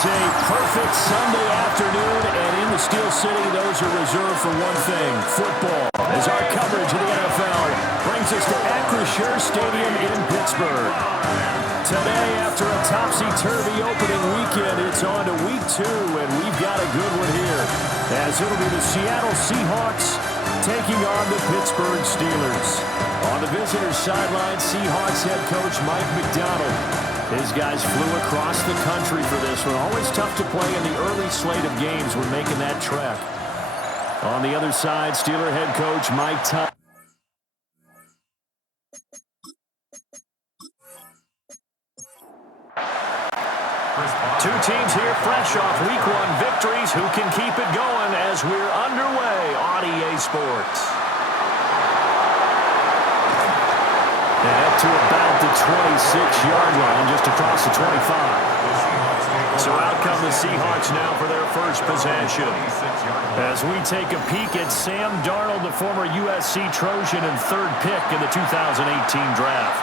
is a perfect Sunday afternoon, and in the Steel City, those are reserved for one thing, football. As our coverage of the NFL brings us to Acrisure Stadium in Pittsburgh. Today, after a topsy-turvy opening weekend, it's on to week 2, and we've got a good one here, as it'll be the Seattle Seahawks taking on the Pittsburgh Steelers. On the visitor's sideline, Seahawks head coach Mike McDonald. His guys flew across the country for this one. Always tough to play in the early slate of games when making that trek. On the other side, Steeler head coach Mike Tuck. Two teams here fresh off Week 1 victories. Who can keep it going as we're underway on EA Sports? And up to about the 26-yard line, just across the 25. So out come the Seahawks now for their first possession. As we take a peek at Sam Darnold, the former USC Trojan and 3rd pick in the 2018 draft.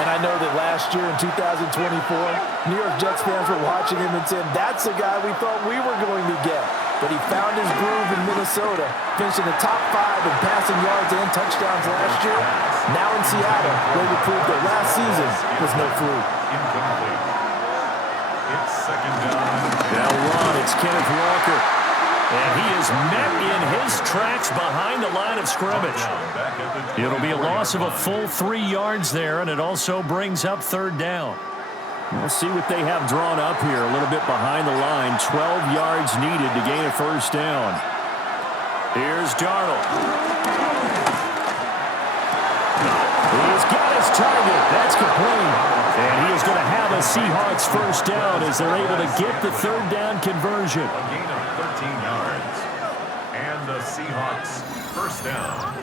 And I know that last year in 2024, New York Jets fans were watching him and said, that's the guy we thought we were going to get. But he found his groove in Minnesota, finishing the top 5 in passing yards and touchdowns last year. Now in Seattle, where we proved that last season was no fluke. Incomplete. It's second down. Now run, it's Kenneth Walker. And he is met in his tracks behind the line of scrimmage. It'll be a loss of a full 3 yards there, and it also brings up 3rd down. We'll see what they have drawn up here a little bit behind the line. 12 yards needed to gain a 1st down. Here's Darnold. He's got his target. That's complete. And he is going to have a Seahawks 1st down as they're able to get the 3rd down conversion. A gain of 13 yards. And the Seahawks 1st down.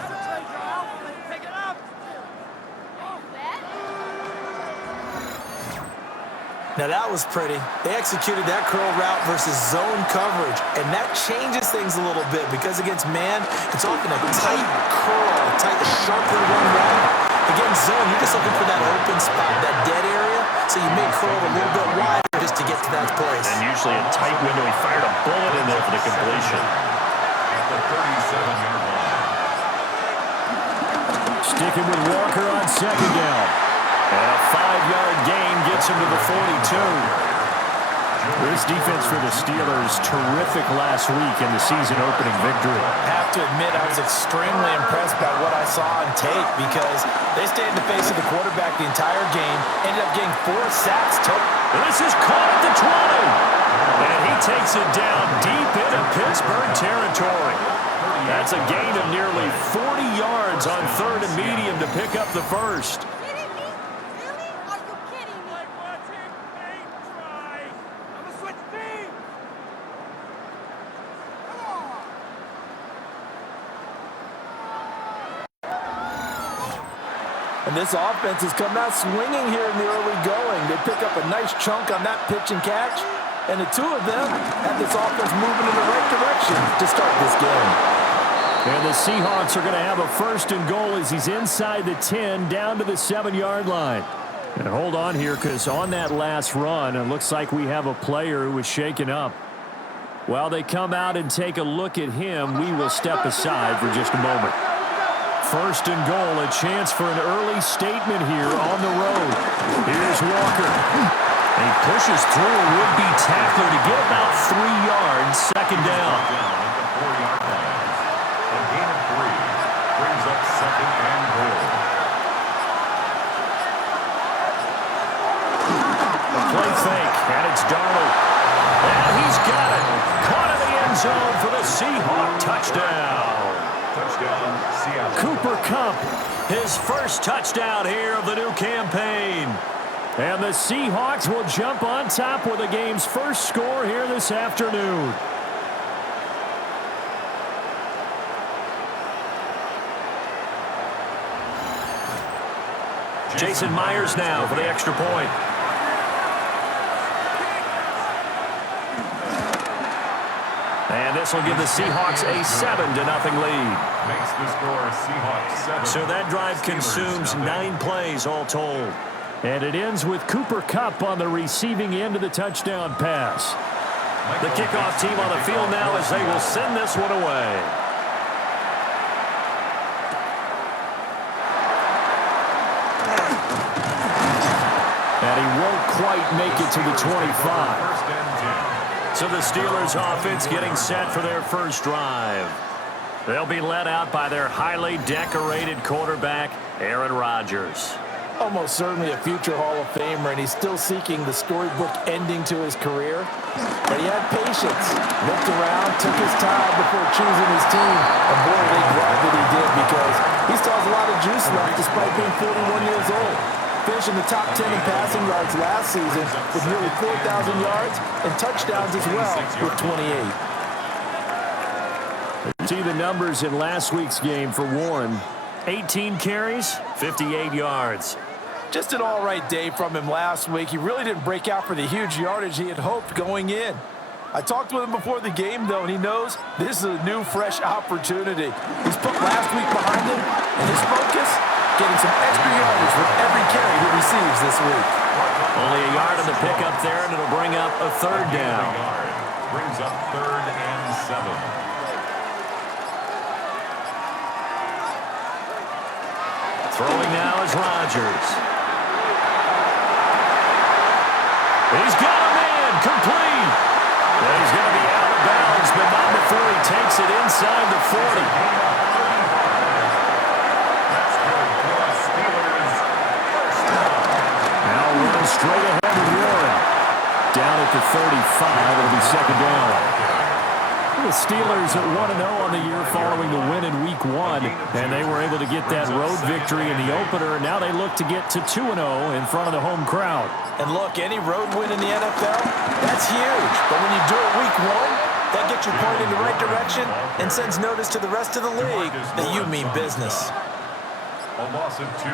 Now that was pretty. They executed that curl route versus zone coverage, and that changes things a little bit because against man, it's often a tight curl, a tight, sharply run route. Against zone, you're just looking for that open spot, that dead area, so you may curl a little bit wider just to get to that place. And usually a tight window. He fired a bullet in there for the completion. At the 37-yard line. Sticking with Walker on 2nd down. And a 5-yard gain gets him to the 42. This defense for the Steelers, terrific last week in the season-opening victory. I have to admit, I was extremely impressed by what I saw on tape because they stayed in the face of the quarterback the entire game, ended up getting 4 sacks total. This is caught at the 20. And he takes it down deep into Pittsburgh territory. That's a gain of nearly 40 yards on 3rd and medium to pick up the 1st. And this offense has come out swinging here in the early going. They pick up a nice chunk on that pitch and catch. And the 2 of them have this offense moving in the right direction to start this game. And the Seahawks are going to have a 1st and goal as he's inside the 10 down to the 7-yard line. And hold on here because on that last run, it looks like we have a player who was shaken up. While they come out and take a look at him, we will step aside for just a moment. 1st and goal, a chance for an early statement here on the road. Here's Walker. He pushes through a would-be tackler to get about 3 yards. 2nd down. A gain of 3 brings up 2nd and goal. A play fake, and it's Darnold. And he's got it. Caught in the end zone for the Seahawk touchdown. Touchdown, Seattle. Cooper Kupp, his 1st touchdown here of the new campaign. And the Seahawks will jump on top with the game's 1st score here this afternoon. Jason Myers now for the extra point. And this will give the Seahawks a 7-0 lead. Makes the score Seahawks 7. So that drive consumes 9 plays all told. And it ends with Cooper Kupp on the receiving end of the touchdown pass. The kickoff team on the field now as they will send this one away. And he won't quite make it to the 25. So the Steelers offense getting set for their first drive. They'll be led out by their highly decorated quarterback, Aaron Rodgers. Almost certainly a future Hall of Famer, and he's still seeking the storybook ending to his career. But he had patience, looked around, took his time before choosing his team. And boy, they glad that he did, because he still has a lot of juice left despite being 41 years old. Finishing the top 10 in passing yards last season with nearly 4,000 yards and touchdowns as well with 28. See the numbers in last week's game for Warren. 18 carries, 58 yards. Just an all-right day from him last week. He really didn't break out for the huge yardage he had hoped going in. I talked with him before the game, though, and he knows this is a new, fresh opportunity. He's put last week behind him, and his focus, getting some extra yardage with every carry he receives this week. Only a yard on the pickup there, and it'll bring up a third down. Brings up 3rd and 7. Throwing now is Rodgers. He's got him in, complete. And he's going to be out of bounds, but not before he takes it inside the 40. Now running straight ahead with Warren. Down at the 35, it'll be second down. The Steelers at 1-0 on the year following the win in Week 1, and they were able to get that road victory in the opener. Now they look to get to 2-0 in front of the home crowd. And look, any road win in the NFL, that's huge. But when you do it Week 1, that gets you pointed in the right direction and sends notice to the rest of the league that you mean business. A loss of 2.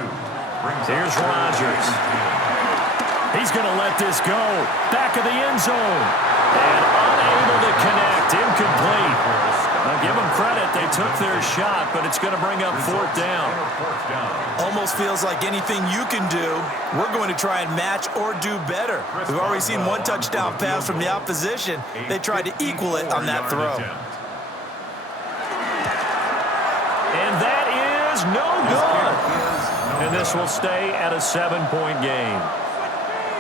Here's Rodgers. He's going to let this go. Back of the end zone. And unable to connect. Incomplete. Now give them credit. They took their shot, but it's going to bring up 4th down. Almost feels like anything you can do, we're going to try and match or do better. We've already seen one touchdown pass from the opposition. They tried to equal it on that throw. And that is no good. And this will stay at a 7-point game.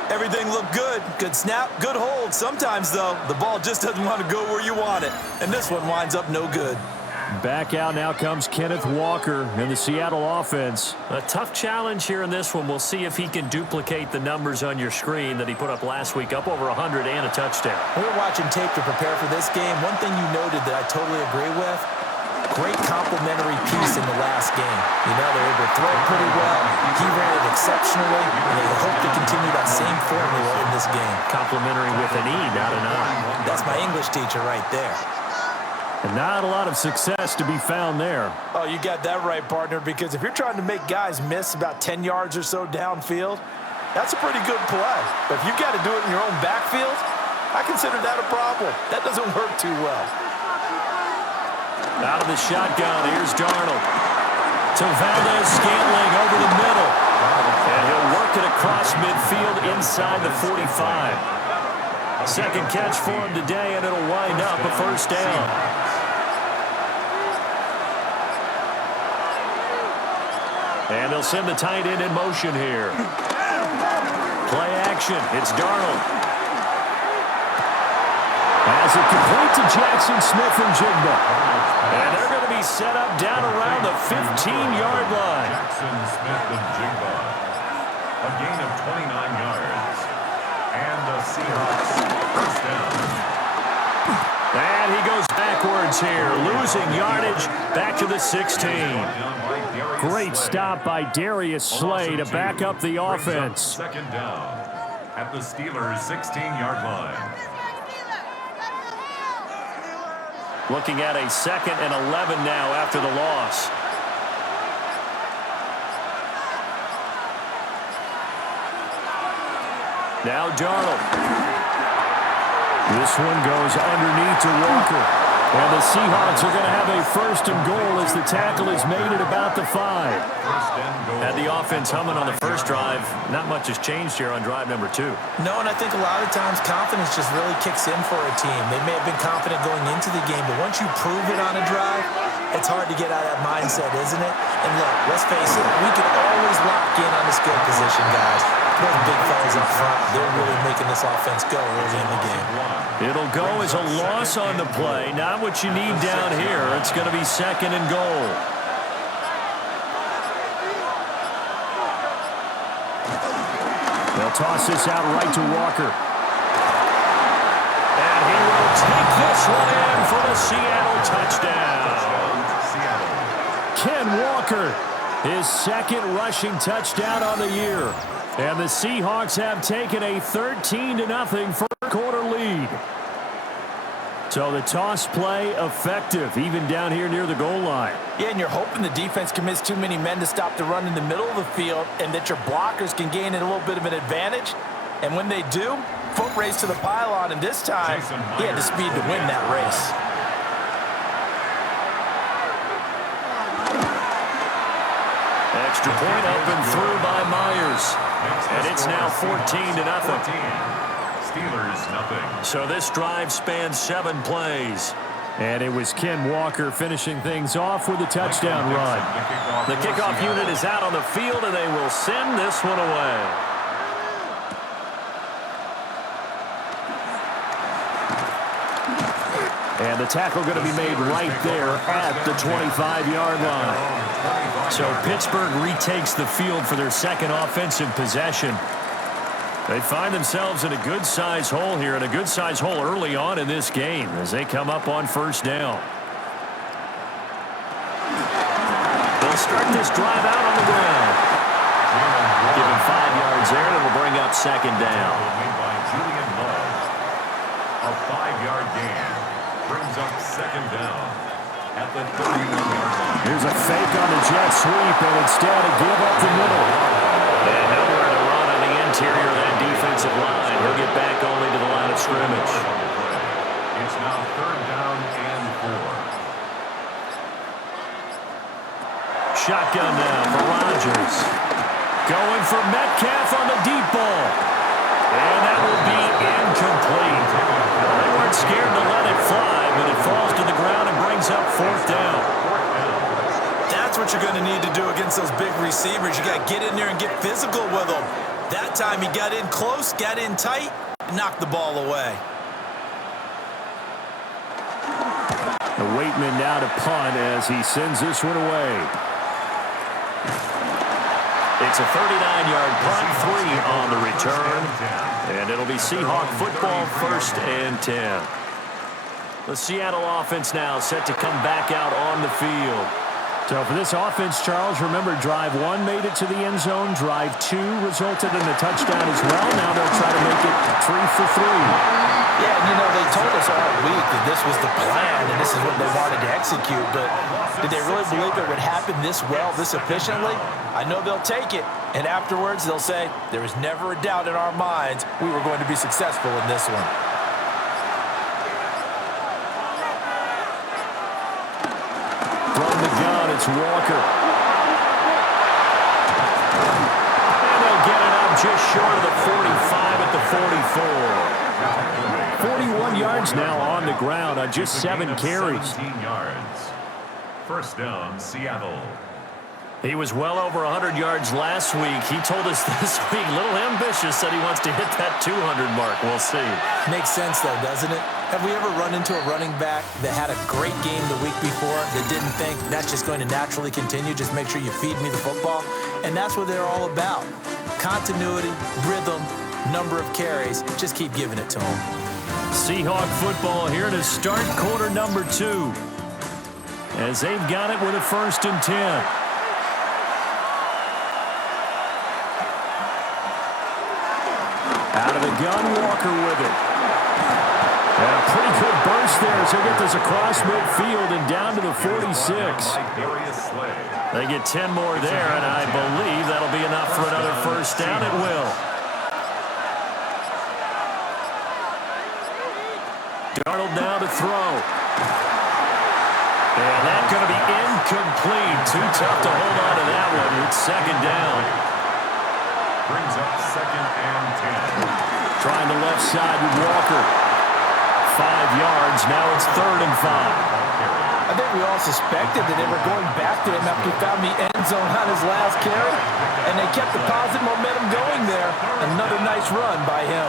Everything looked good. Good snap, good hold. Sometimes, though, the ball just doesn't want to go where you want it. And this one winds up no good. Back out now comes Kenneth Walker in the Seattle offense. A tough challenge here in this one. We'll see if he can duplicate the numbers on your screen that he put up last week, up over 100 and a touchdown. We were watching tape to prepare for this game. One thing you noted that I totally agree with, great complimentary piece in the last game. You know, they were able to throw it pretty well. He ran it exceptionally, and they hope to continue that same formula in this game. Complimentary with an E, not an I. That's my English teacher right there. And not a lot of success to be found there. Oh, you got that right, partner, because if you're trying to make guys miss about 10 yards or so downfield, that's a pretty good play. But if you've got to do it in your own backfield, I consider that a problem. That doesn't work too well. Out of the shotgun, here's Darnold. To Valdez-Scantling over the middle. And he'll work it across midfield inside the 45. Second catch for him today, and it'll wind up a first down. And they'll send the tight end in motion here. Play action. It's Darnold. As it complete to Jackson Smith and Jigba. And they're going to be set up down around the 15-yard line. Jackson Smith and Jigba. A gain of 29 yards. And the Seahawks first down. And he goes backwards here, losing yardage back to the 16. Great stop by Darius Slay to back up the offense. Second down at the Steelers' 16-yard line. Looking at a 2nd and 11 now after the loss. Now Darnold. This one goes underneath to Walker. And the Seahawks are going to have a first and goal as the tackle is made at about the 5. Had the offense humming on the first drive. Not much has changed here on drive number 2. No, and I think a lot of times confidence just really kicks in for a team. They may have been confident going into the game, but once you prove it on a drive, it's hard to get out of that mindset, isn't it? And look, let's face it, we can always lock in on the skill position, guys. Those big fellas up front, they're really making this offense go early in the game. It'll go as a loss on the play. Not what you need down here. It's going to be second and goal. They'll toss this out right to Walker. And he will take this one in for the Seattle touchdown. Ken Walker, his second rushing touchdown on the year. And the Seahawks have taken a 13-0 first-quarter lead. So the toss play effective, even down here near the goal line. Yeah, and you're hoping the defense commits too many men to stop the run in the middle of the field and that your blockers can gain a little bit of an advantage. And when they do, foot race to the pylon, and this time, he had the speed to win that race. Extra point up and through by Myers. And it's now 14-0. Steelers, nothing. So this drive spans 7 plays. And it was Ken Walker finishing things off with a touchdown run. The kickoff unit is out on the field, and they will send this one away. And the tackle going to be made right there at the 25-yard line. So Pittsburgh retakes the field for their second offensive possession. They find themselves in a good-sized hole here, and a good-sized hole early on in this game as they come up on first down. They'll start this drive out on the ground. Give him 5 yards there, and it'll bring up second down. A 5-yard gain brings up second down at the 31-yard line. Here's a fake on the jet sweep, and instead a give up the middle. And nowhere to run on the interior of that defensive line. He'll get back only to the line of scrimmage. It's now third down and 4. Shotgun now for Rodgers. Going for Metcalf on the deep ball. And that will be incomplete. They weren't scared to let it fly, but it falls to the ground and brings up fourth down. That's what you're going to need to do against those big receivers. You got to get in there and get physical with them. That time he got in close, got in tight, and knocked the ball away. The Waitman now to punt as he sends this one away. It's a 39-yard punt, 3 on the return. And it'll be Seahawk football, 1st and 10. The Seattle offense now set to come back out on the field. So for this offense, Charles, remember drive 1 made it to the end zone. Drive 2 resulted in a touchdown as well. Now they'll try to make it 3 for 3. Yeah, and you know, they told us all week that this was the plan and this is what they wanted to execute, but did they really believe it would happen this well, this efficiently? I know they'll take it, and afterwards they'll say, there was never a doubt in our minds we were going to be successful in this one. From the gun, it's Walker. And they'll get it up just short of the 45 at the 44. 41 yards now on the ground on just 7 carries. 17 yards. First down, Seattle. He was well over 100 yards last week. He told us this week, a little ambitious, said he wants to hit that 200 mark. We'll see. Makes sense, though, doesn't it? Have we ever run into a running back that had a great game the week before that didn't think that's just going to naturally continue? Just make sure you feed me the football. And that's what they're all about. Continuity, rhythm, number of carries. Just keep giving it to them. Seahawk football here to start quarter number 2. As they've got it with a 1st and 10. Out of the gun, Walker with it. And a pretty good burst there as they get this across midfield and down to the 46. They get 10 more there, and I believe that'll be enough for another first down. It will. Darnold now to throw. And that's going to be incomplete. Too tough to hold on to that one. It's second down. Brings up 2nd and 10. Trying the left side with Walker. 5 yards. Now it's 3rd and 5. I think we all suspected that they were going back to him after he found the end zone on his last carry, and they kept the positive momentum going there. Another nice run by him.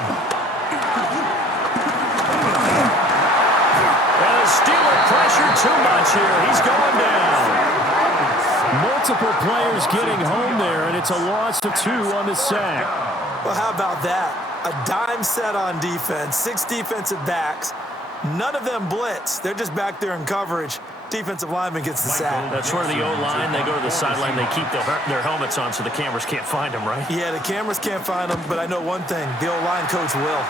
And the Steeler pressure too much here. He's going down. Multiple players getting home there, and it's a loss of 2 on the sack. Well, how about that? A dime set on defense, 6 defensive backs. None of them blitz. They're just back there in coverage. Defensive lineman gets the sack. That's where the O-line, they go to the sideline, they keep their helmets on so the cameras can't find them, right? Yeah, the cameras can't find them, but I know one thing. The O-line coach will.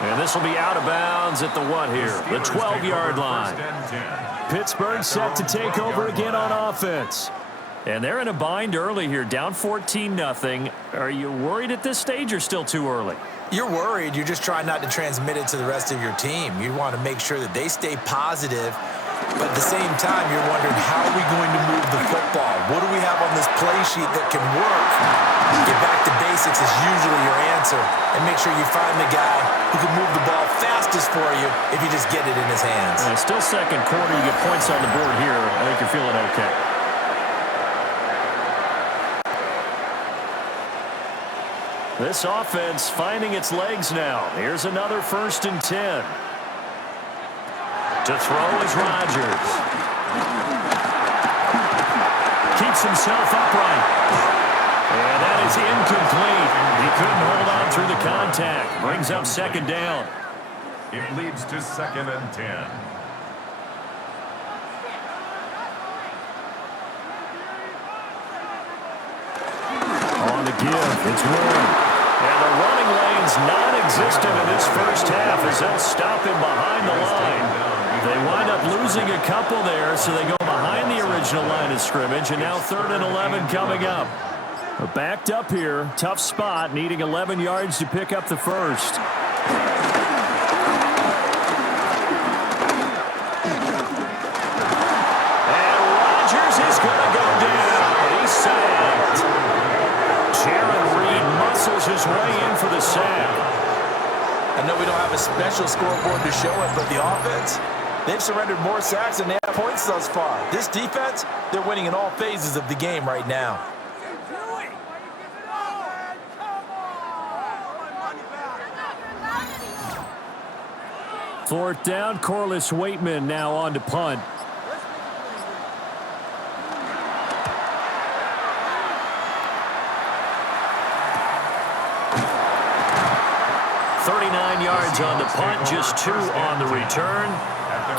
And this will be out of bounds at the what here? The 12-yard line. Pittsburgh set to take over again on offense. And they're in a bind early here, down 14-0. Are you worried at this stage or still too early? You're worried. You're just trying not to transmit it to the rest of your team. You want to make sure that they stay positive, but at the same time, you're wondering, how are we going to move the football? What do we have on this play sheet that can work? Get back to basics is usually your answer, and make sure you find the guy who can move the ball fastest for you if you just get it in his hands. Still second quarter. You get points on the board here. I think you're feeling okay. This offense finding its legs now. Here's another 1st and 10. To throw is Rodgers. Keeps himself upright. And that is incomplete. He couldn't hold on through the contact. Brings up 2nd down. It leads to 2nd and 10. On the give, it's Warren. And the running lane's non-existent in this first half as they'll stop him behind the line. They wind up losing a couple there, so they go behind the original line of scrimmage, and now 3rd and 11 coming up. Backed up here, tough spot, needing 11 yards to pick up the first. And Rodgers is going to go down. He's sacked. Jaron Reed muscles his way in for the sack. I know we don't have a special scoreboard to show it, but the offense, they've surrendered more sacks than they have points thus far. This defense, they're winning in all phases of the game right now. 4th down, Corliss Waitman now on to punt. Yards on the punt, just 2 on the return.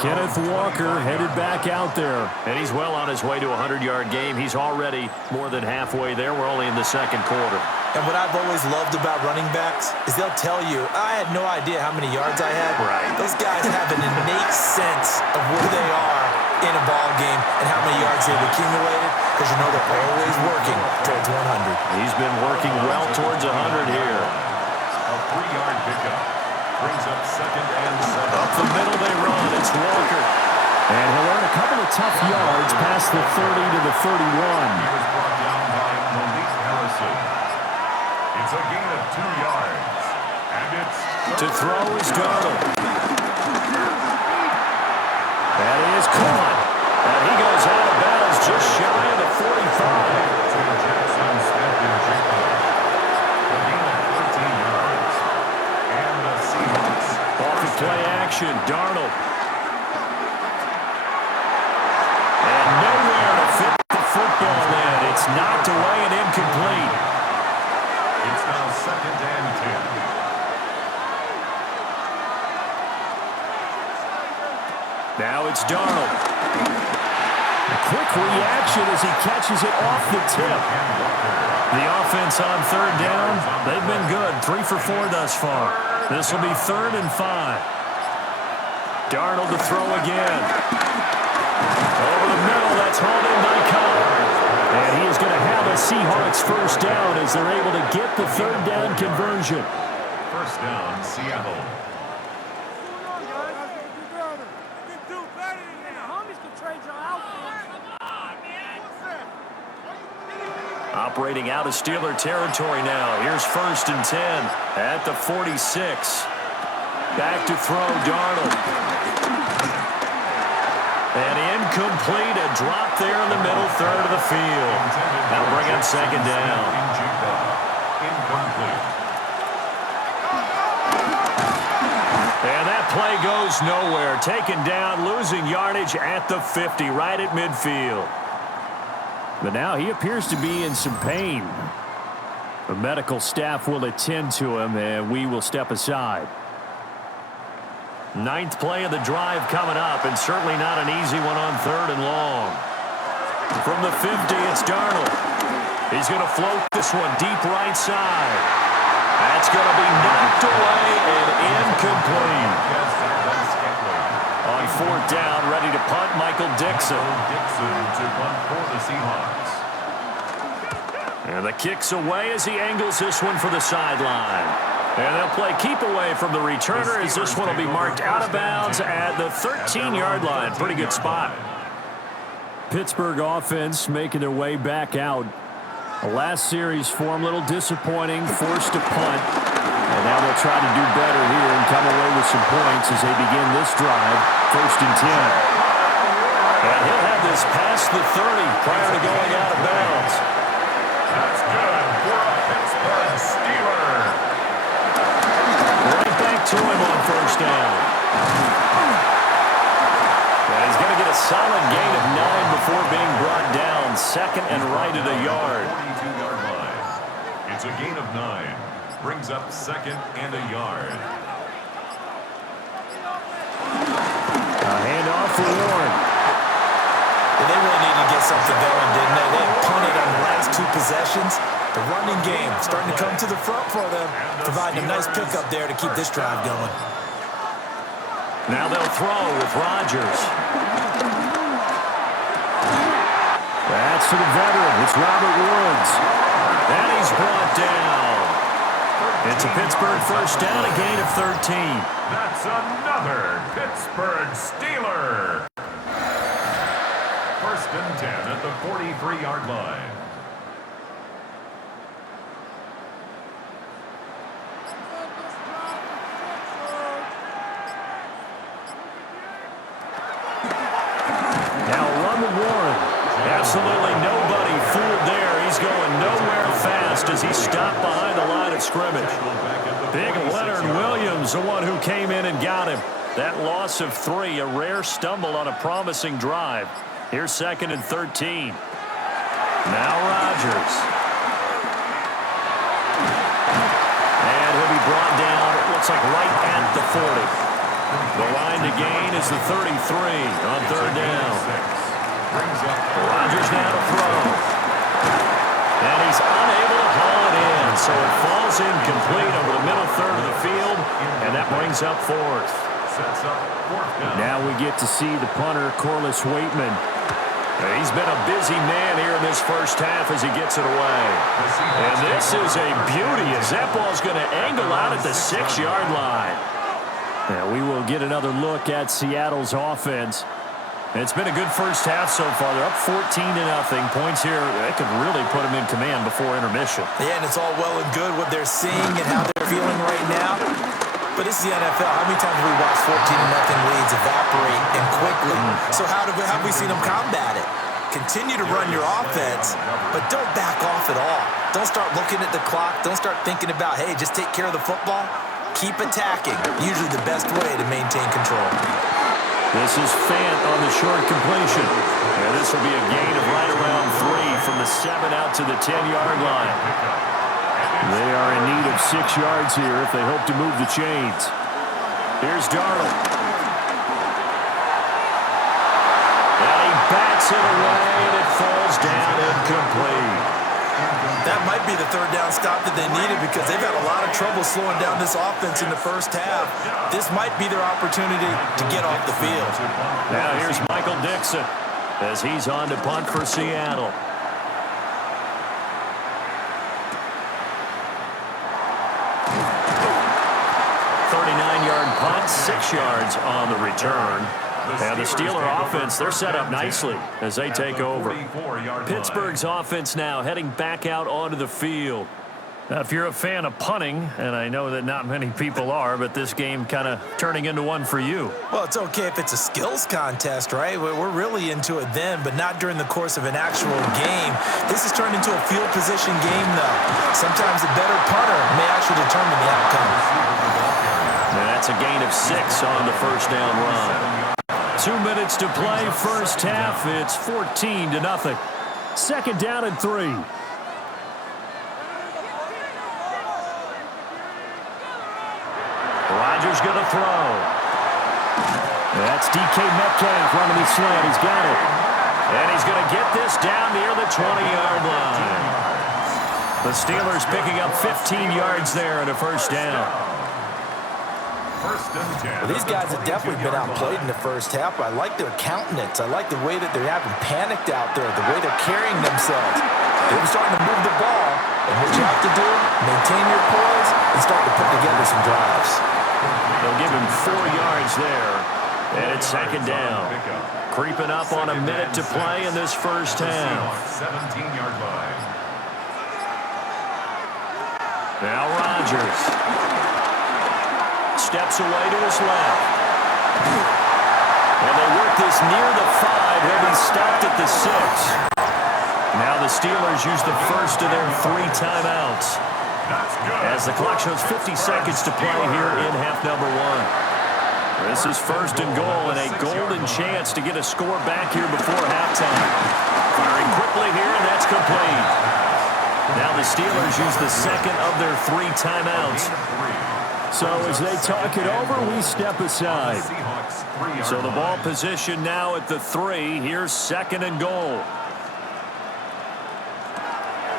Kenneth Walker headed back out there. And he's well on his way to a 100-yard game. He's already more than halfway there. We're only in the second quarter. And what I've always loved about running backs is they'll tell you, I had no idea how many yards I had. Right. Those guys have an innate sense of where they are in a ball game and how many yards they've accumulated, because you know they're always working towards 100. He's been working well towards 100 here. A 3-yard pickup. Brings up 2nd and 7. Up the middle they run. It's Walker. And he'll earn a couple of tough yards past the 30 to the 31. He was brought down by Malik Harrison. It's a gain of 2 yards. And it's To throw is Darnold. That is caught. And he goes out of bounds just shy of the 45. to Jackson Smith and Jigba. A gain of 13 yards. And the Seahawks. Off the play action, Darnold. And nowhere to fit the football in. It's knocked away and incomplete. It's now 2nd and 10. Now it's Darnold. A quick reaction as he catches it off the tip. The offense on 3rd down, they've been good. 3 for 4 thus far. This will be 3rd and 5. Darnold to throw again. Over the middle, that's hauled in by Cobb. And he is going to have a Seahawks first down as they're able to get the 3rd down conversion. First down, Seattle. Operating out of Steeler territory now. Here's 1st and 10 at the 46. Back to throw, Darnold. And incomplete, a drop there in the middle third of the field. That'll bring up 2nd down. Incomplete. And that play goes nowhere. Taken down, losing yardage at the 50, right at midfield. But now he appears to be in some pain. The medical staff will attend to him, and we will step aside. 9th play of the drive coming up, and certainly not an easy one on 3rd and long. From the 50, it's Darnold. He's going to float this one deep right side. That's going to be knocked away and incomplete. On 4th down, ready to punt, Michael Dixon. Dixon to punt for the Seahawks. And the kick's away as he angles this one for the sideline. And they'll play keep away from the returner as this one will be marked out of bounds at the 13-yard line. Pretty good spot. Pittsburgh offense making their way back out. The last series for them, a little disappointing, forced to punt. And now they'll try to do better here and come away with some points as they begin this drive, 1st and 10. And he'll have this past the 30 prior to going out of bounds. That's good for a Pittsburgh Steeler. Right back to him on 1st down. And he's going to get a solid gain of 9 before being brought down. 2nd and right at a yard. 42-yard line. It's a gain of 9. Brings up 2nd and a yard. A handoff for Warren. And they really needed to get something going, didn't they? They punted on the last 2 possessions. The running game starting to come to the front for them, providing a nice pickup there to keep this drive going. Now they'll throw with Rodgers. That's to the veteran. It's Robert Woods. And he's brought down. It's a Pittsburgh 1st down, a gain of 13. That's another Pittsburgh Steeler. 1st and 10 at the 43-yard line. Now run with Warren. Absolutely nobody fooled there. He's going nowhere fast as he stopped behind the line of scrimmage. Big Leonard Williams, the one who came in and got him. That loss of 3, a rare stumble on a promising drive. Here's 2nd and 13. Now Rodgers. And he'll be brought down, it looks like right at the 40. The line to gain is the 33 on 3rd down. Rodgers now to throw. And he's unable to haul it in, so it falls incomplete over the middle third of the field, and that brings up 4th. Now we get to see the punter, Corliss Waitman. He's been a busy man here in this 1st half as he gets it away. And this is a beauty as that ball's going to angle out at the 6-yard line. Now we will get another look at Seattle's offense. It's been a good 1st half so far. They're up 14-0. Points here, that could really put them in command before intermission. Yeah, and it's all well and good what they're seeing and how they're feeling right now. But it's the NFL. How many times have we watched 14-0 leads evaporate and quickly? So how have we seen them combat it? Continue to run your offense, but don't back off at all. Don't start looking at the clock. Don't start thinking about, hey, just take care of the football. Keep attacking. Usually the best way to maintain control. This is Fant on the short completion. And this will be a gain of right around 3 from the 7 out to the 10-yard line. They are in need of 6 yards here if they hope to move the chains. Here's Darnold. And he bats it away, and it falls down incomplete. That might be the 3rd down stop that they needed because they've had a lot of trouble slowing down this offense in the 1st half. This might be their opportunity to get off the field. Now here's Michael Dixon as he's on to punt for Seattle. 39-yard punt, 6 yards on the return. And the Steeler offense, they're set up nicely as they take over. Pittsburgh's offense now heading back out onto the field. Now, if you're a fan of punting, and I know that not many people are, but this game kind of turning into one for you. Well, it's okay if it's a skills contest, right? We're really into it then, but not during the course of an actual game. This has turned into a field position game, though. Sometimes a better punter may actually determine the outcome. And that's a gain of 6 on the first down run. 2 minutes to play, first half. It's 14-0. Second down and 3. Rodgers going to throw. That's DK Metcalf running the slant. He's got it. And he's going to get this down near the 20-yard line. The Steelers picking up 15 yards there and a first down. Well, these guys have definitely been outplayed in the first half. I like their countenance. I like the way that they're having panicked out there, the way they're carrying themselves. They're starting to move the ball. And what you have to do, maintain your poise and start to put together some drives. They'll give him 4 yards there. And it's second down. Creeping up on a minute to play in this first half. 17-yard line. Now Rodgers. Steps away to his left. And they work this near the 5. He'll be stopped at the 6. Now the Steelers use the first of their 3 timeouts. As the clock shows 50 seconds to play here in half number 1. This is first and goal and a golden chance to get a score back here before halftime. Firing quickly here, and that's complete. Now the Steelers use the second of their 3 timeouts. So as they talk it over, we step aside. So the ball position now at the 3. Here's second and goal.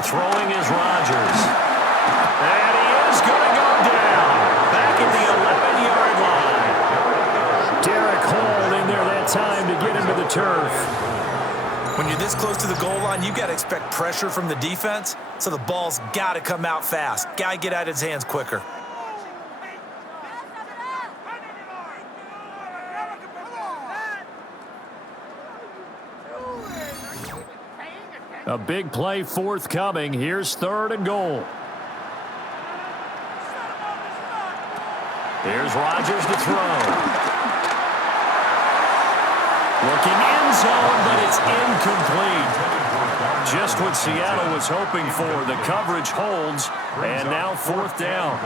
Throwing is Rodgers. And he is going to go down. Back at the 11-yard line. Derek Hall in there that time to get him to the turf. When you're this close to the goal line, you've got to expect pressure from the defense, so the ball's got to come out fast. Got to get out of his hands quicker. A big play forthcoming. Here's third and goal. Here's Rodgers to throw. Looking end zone, but it's incomplete. Just what Seattle was hoping for. The coverage holds, and now fourth down.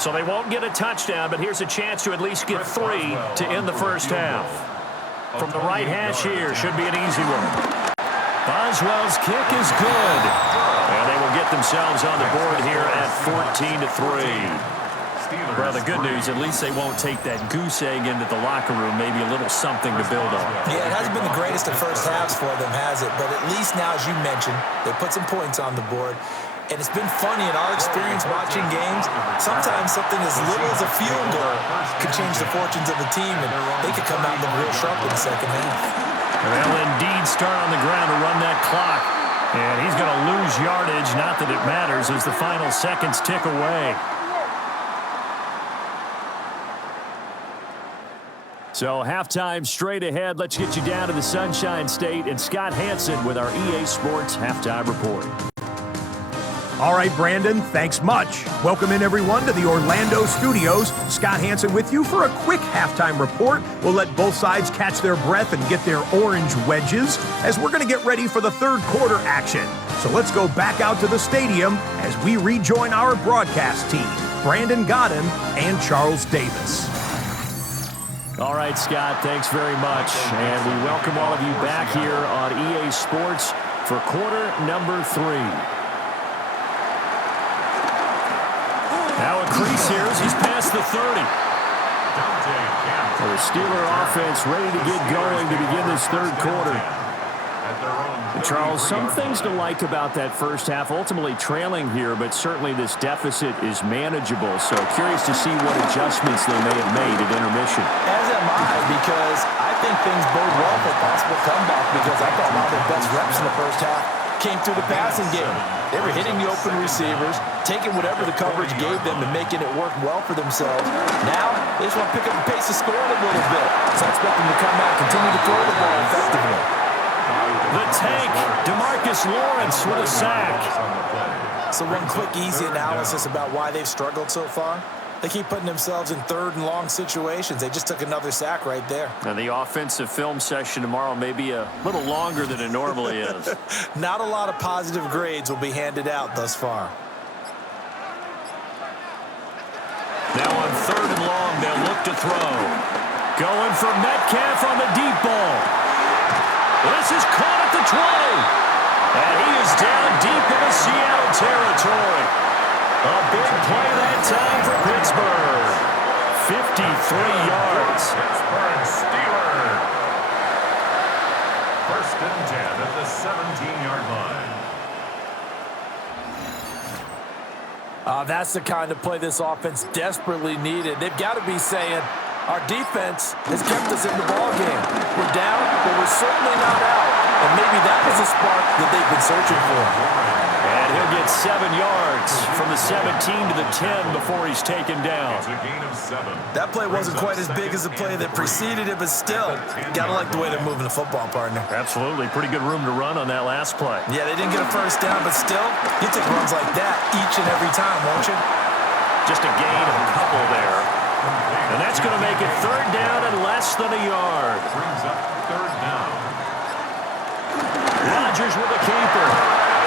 So they won't get a touchdown, but here's a chance to at least get 3 to end the first half. From the right hash here, should be an easy one. Boswell's kick is good. And they will get themselves on the board here at 14-3. Well, the good news, at least they won't take that goose egg into the locker room. Maybe a little something to build on. Yeah, it hasn't been the greatest of first halves for them, has it? But at least now, as you mentioned, they put some points on the board. And it's been funny in our experience watching games. Sometimes something as little as a field goal could change the fortunes of the team, and they could come out and look real sharp in the second half. They'll indeed start on the ground to run that clock. And he's going to lose yardage. Not that it matters as the final seconds tick away. So halftime straight ahead. Let's get you down to the Sunshine State and Scott Hansen with our EA Sports Halftime Report. All right, Brandon, thanks much. Welcome in, everyone, to the Orlando studios. Scott Hansen with you for a quick halftime report. We'll let both sides catch their breath and get their orange wedges as we're going to get ready for the third quarter action. So let's go back out to the stadium as we rejoin our broadcast team, Brandon Godden and Charles Davis. All right, Scott, thanks very much. And we welcome all of you back here on EA Sports for quarter number 3. Now a crease here as he's past the 30. The Steeler offense ready to get going to begin this third quarter. Charles, some things to like about that first half. Ultimately trailing here, but certainly this deficit is manageable. So curious to see what adjustments they may have made at intermission. As am I, because I think things bode well for a possible comeback, because I thought a lot of their best reps in the first half came through the passing game. They were hitting the open receivers, taking whatever the coverage gave them and making it work well for themselves. Now, They just want to pick up the pace of scoring a little bit. So I expect them to come out, continue to throw the ball effectively. The tank, DeMarcus Lawrence with a sack. So one quick, easy analysis about why they've struggled so far. They keep putting themselves in third and long situations. They just took another sack right there. And the offensive film session tomorrow may be a little longer than it normally is. Not a lot of positive grades will be handed out thus far. Now on third and long, they'll look to throw. Going for Metcalf on the deep ball. This is caught at the 20. And he is down deep in the Seattle territory. A big play that time for Pittsburgh. 53 yards. Pittsburgh Steelers. First and 10 at the 17-yard line. That's the kind of play this offense desperately needed. They've got to be saying, our defense has kept us in the ballgame. We're down, but we're certainly not out. And maybe that was the spark that they've been searching for. And he'll get 7 yards from the 17 to the 10 before he's taken down. It's a gain of 7. That play wasn't quite as big as the play that preceded it, but still, got to like the way they're moving the football, partner. Absolutely. Pretty good room to run on that last play. Yeah, they didn't get a first down, but still, you take runs like that each and every time, won't you? Just a gain of a couple there. And that's going to make it third down and less than a yard. Brings up third down. Rodgers with a keeper.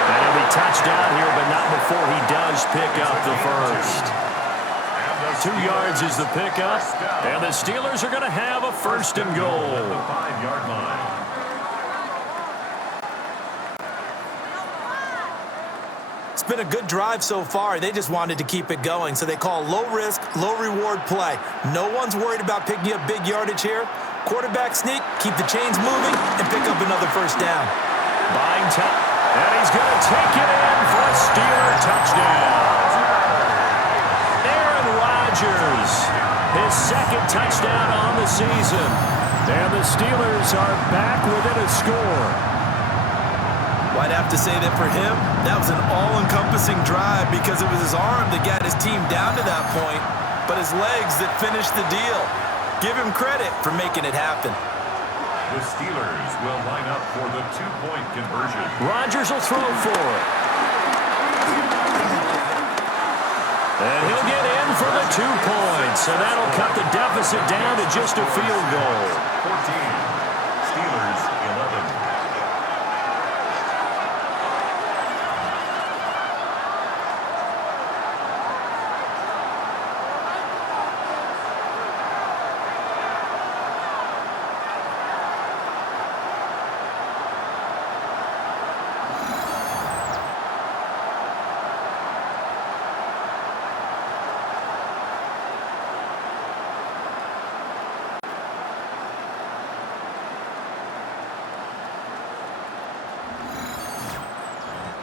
And he'll be touched down here, but not before he does pick up the first. 2 yards is the pickup. And the Steelers are going to have a first and goal. At the 5-yard line. It's been a good drive so far. They just wanted to keep it going, so they call low-risk, low-reward play. No one's worried about picking up big yardage here. Quarterback sneak, keep the chains moving, and pick up another first down. Buying time. And he's going to take it in for a Steeler touchdown. Aaron Rodgers, his second touchdown on the season. And the Steelers are back within a score. Well, I'd have to say that for him, that was an all-encompassing drive because it was his arm that got his team down to that point, but his legs that finished the deal. Give him credit for making it happen. The Steelers will line up for the 2-point conversion. Rodgers will throw for it. And he'll get in for the 2 points, and that'll cut the deficit down to just a field goal. 14. Steelers 11.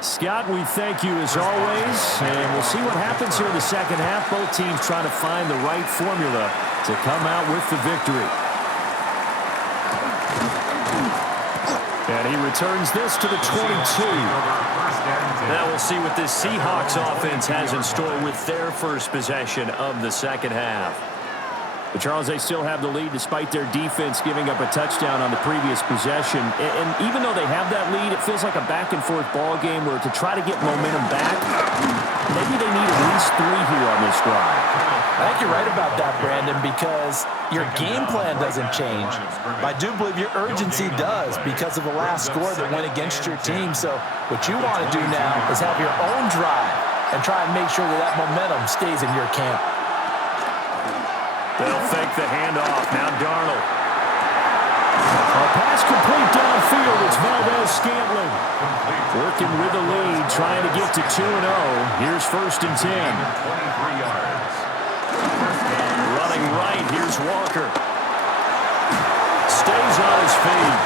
Scott, we thank you as always, and we'll see what happens here in the second half. Both teams trying to find the right formula to come out with the victory. And he returns this to the 22. Now we'll see what this Seahawks offense has in store with their first possession of the second half. But Charles, they still have the lead despite their defense giving up a touchdown on the previous possession. And even though they have that lead, it feels like a back-and-forth ball game where to try to get momentum back, maybe they need at least 3 here on this drive. I think you're right about that, Brandon, because your game plan doesn't change. I do believe your urgency does because of the last score that went against your team. So what you want to do now is have your own drive and try and make sure that momentum stays in your camp. They'll fake the handoff. Now Darnold. A pass complete downfield. It's Valdez-Scantling. Working with the lead, trying to get to 2-0. Here's first and 10. 23 yards. Running right, here's Walker. Stays on his feet.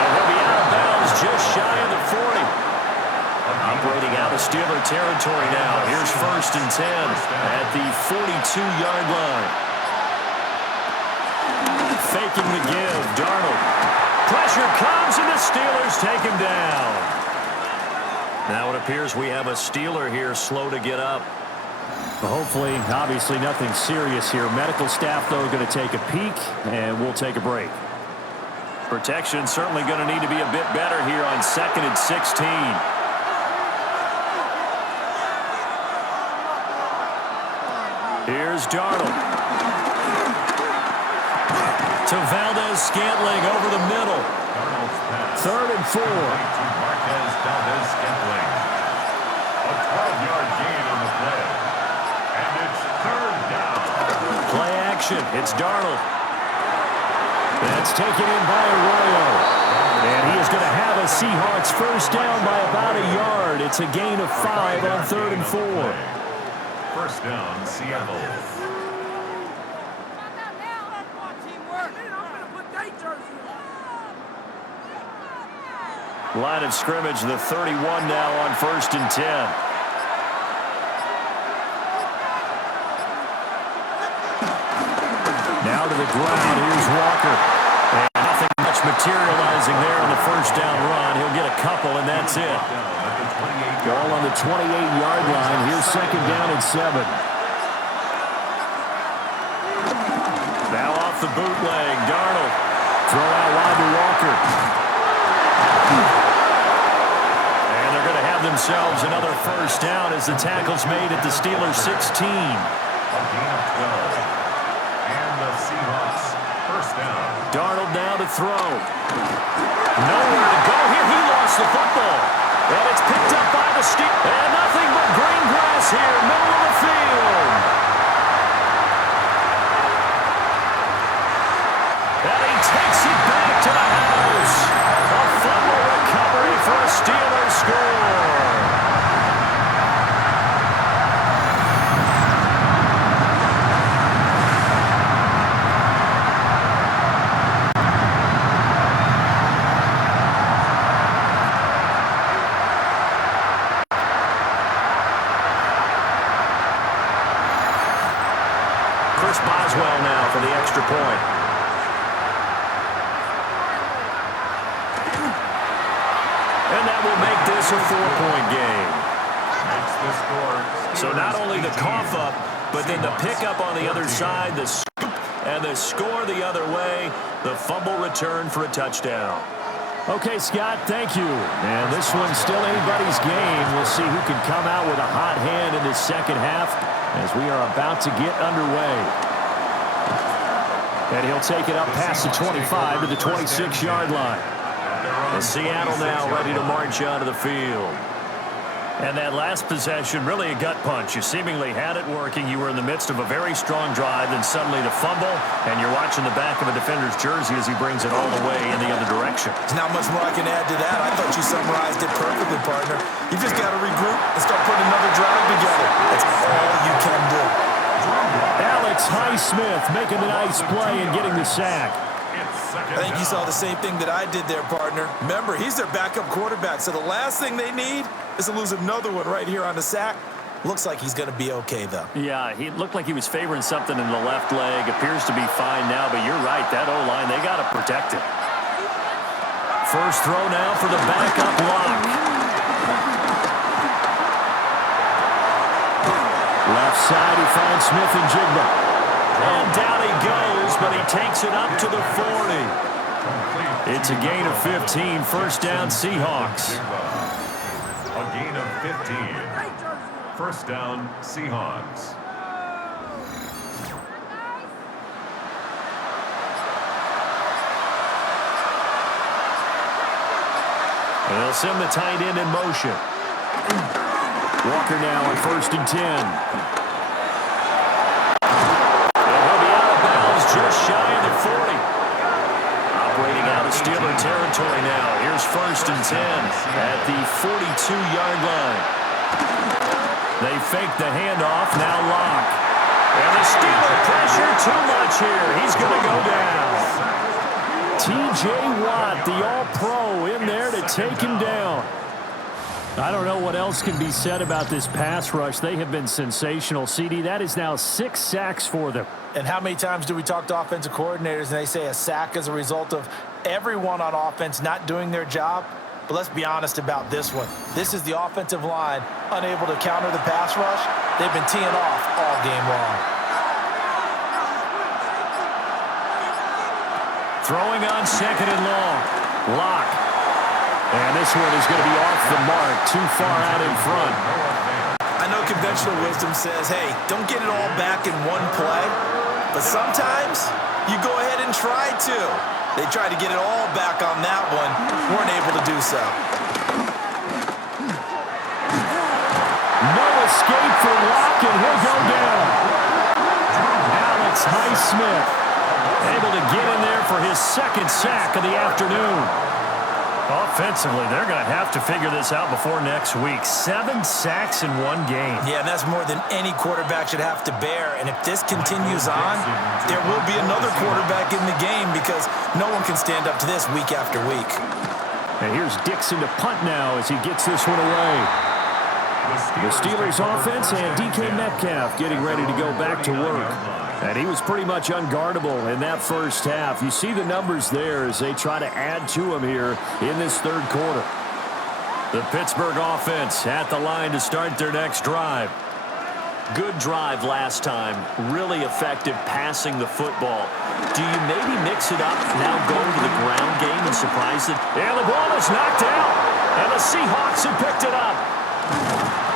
And he'll be out of bounds just shy of the 40. Operating out of Steeler territory now. Here's first and 10 at the 42-yard line. Faking the give, Darnold. Pressure comes, and the Steelers take him down. Now it appears we have a Steeler here slow to get up. Hopefully, obviously nothing serious here. Medical staff, though, going to take a peek, and we'll take a break. Protection certainly going to need to be a bit better here on 2nd and 16. Here's Darnold. To Valdez-Scantling over the middle. 3rd and 4. Marquez-Valdez-Scantling. A 12-yard gain on the play. And it's 3rd down. Play action. It's Darnold. That's taken in by Arroyo. And he is going to have a Seahawks first down by about a yard. It's a gain of 5 on 3rd and 4. First down, Seattle. Line of scrimmage, the 31 now on 1st and 10. Now to the ground. Here's Walker. And nothing much materializing there on the first down run. He'll get a couple, and that's it. Ball on the 28-yard line. Here's 2nd down and 7. Now off the bootleg. Darnold. Throw out wide to Walker. And they're going to have themselves another first down as the tackle's made at the Steelers' 16. A gain of 12. And the Seahawks first down. Darnold now to throw. Nowhere to go here. He lost the football. And it's picked up by the Steelers. And nothing but green grass here, middle of the field. And he takes it back to the house. A fumble recovery for a Steelers score. Chris Boswell now for the extra point. And that will make this a 4-point game. Makes the score. So not only the cough up, but then the pickup on the other side, the scoop, and the score the other way, the fumble return for a touchdown. Okay, Scott, thank you. And this one's still anybody's game. We'll see who can come out with a hot hand in this second half as we are about to get underway. And he'll take it up past the 25 to the 26-yard line. And Seattle now ready to march onto the field. And that last possession, really a gut punch. You seemingly had it working. You were in the midst of a very strong drive, then suddenly the fumble, and you're watching the back of a defender's jersey as he brings it all the way in the other direction. There's not much more I can add to that. I thought you summarized it perfectly, partner. You just got to regroup and start putting another drive together. That's all you can do. Alex Highsmith making the nice play and getting the sack. I think you saw the same thing that I did there, partner. Remember, he's their backup quarterback, so the last thing they need is to lose another one right here on the sack. Looks like he's going to be okay, though. Yeah, he looked like he was favoring something in the left leg. Appears to be fine now, but you're right. That O-line, they got to protect it. First throw now for the backup lock. Left side, he finds Smith and Jigba. And down he goes, but he takes it up to the 40. It's a gain of 15. First down, Seahawks. A gain of 15. First down, Seahawks. And they'll send the tight end in motion. Walker now on 1st and 10. Just shy of the 40. Operating out of Steeler territory now. Here's 1st and 10 at the 42-yard line. They fake the handoff. Now Locke. And the Steeler pressure too much here. He's going to go down. T.J. Watt, the all-pro, in there to take him down. I don't know what else can be said about this pass rush. They have been sensational. CD, that is now 6 sacks for them. And how many times do we talk to offensive coordinators and they say a sack is a result of everyone on offense not doing their job? But let's be honest about this one. This is the offensive line unable to counter the pass rush. They've been teeing off all game long. Throwing on second and long. Lock. And this one is going to be off the mark, too far out in front. I know conventional wisdom says, hey, don't get it all back in one play. But sometimes you go ahead and try to. They tried to get it all back on that one. Weren't able to do so. No escape for Lock, and he'll go down. Alex Highsmith able to get in there for his second sack of the afternoon. Offensively, they're going to have to figure this out before next week. 7 sacks in one game. Yeah, and that's more than any quarterback should have to bear. And if this continues on, there will be another quarterback in the game because no one can stand up to this week after week. And here's Dixon to punt now as he gets this one away. The Steelers offense and DK Metcalf getting ready to go back to work. And he was pretty much unguardable in that first half. You see the numbers there as they try to add to him here in this third quarter. The Pittsburgh offense at the line to start their next drive. Good drive last time. Really effective passing the football. Do you maybe mix it up, now go to the ground game and surprise it? And the ball is knocked out. And the Seahawks have picked it up.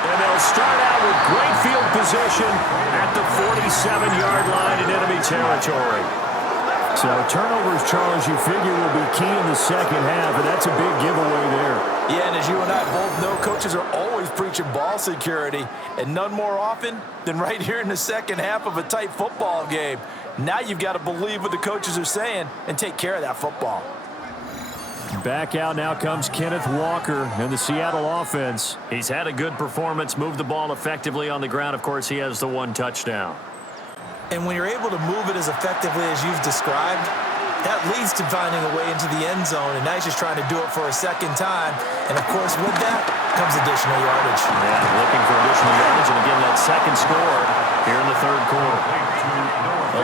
And they'll start out with great field position at the 47-yard line in enemy territory. So turnovers, Charles, you figure will be key in the second half, and that's a big giveaway there. Yeah, and as you and I both know, coaches are always preaching ball security, and none more often than right here in the second half of a tight football game. Now you've got to believe what the coaches are saying and take care of that football. Back out now comes Kenneth Walker and the Seattle offense. He's had a good performance, moved the ball effectively on the ground. Of course, he has the 1 touchdown. And when you're able to move it as effectively as you've described, that leads to finding a way into the end zone. And now he's just trying to do it for a second time. And, of course, with that comes additional yardage. Yeah, looking for additional yardage. And, again, that second score here in the third quarter.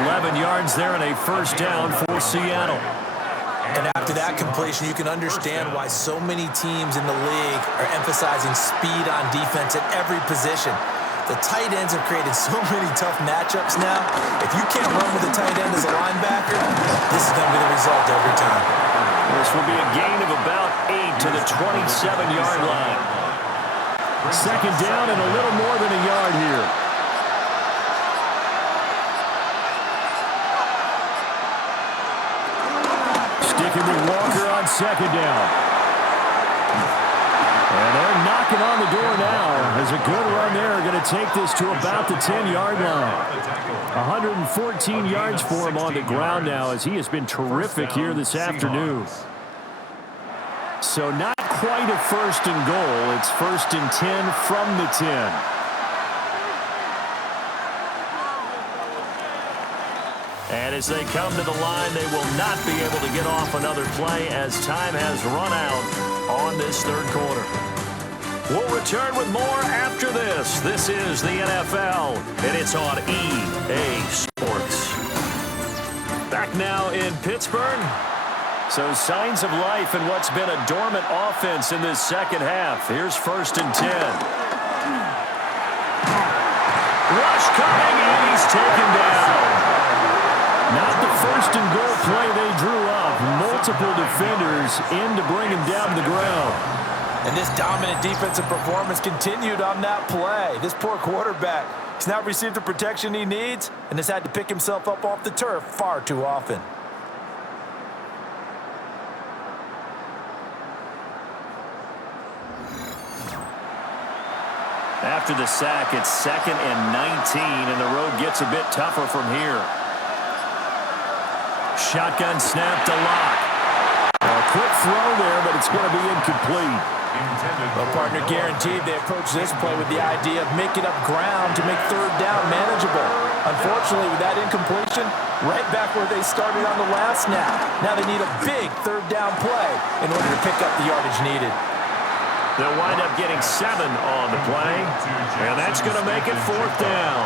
11 yards there and a first down for Seattle. And after that completion, you can understand why so many teams in the league are emphasizing speed on defense at every position. The tight ends have created so many tough matchups now. If you can't run with a tight end as a linebacker, this is going to be the result every time. This will be a gain of about 8 to the 27-yard line. Second down and a little more than a yard here. Sticking with Walker on second down. And they're knocking on the door now. There's a good run there. Going to take this to about the 10-yard line. 114 yards for him on the ground now as he has been terrific here this afternoon. So not quite a first and goal. It's first and 10 from the 10. And as they come to the line, they will not be able to get off another play as time has run out on this third quarter. We'll return with more after this. This is the NFL, and it's on EA Sports. Back now in Pittsburgh. So signs of life in what's been a dormant offense in this second half. Here's first and 10. Rush coming, and he's taken down. Not the first and goal play they drew up. Multiple defenders in to bring him down to the ground. And this dominant defensive performance continued on that play. This poor quarterback has not received the protection he needs and has had to pick himself up off the turf far too often. After the sack, it's second and 19, and the road gets a bit tougher from here. Shotgun snap to Lock. A quick throw there, but it's going to be incomplete. Well, partner, guaranteed they approach this play with the idea of making up ground to make third down manageable. Unfortunately, with that incompletion, right back where they started on the last snap. Now they need a big third down play in order to pick up the yardage needed. They'll wind up getting 7 on the play, and that's going to make it fourth down.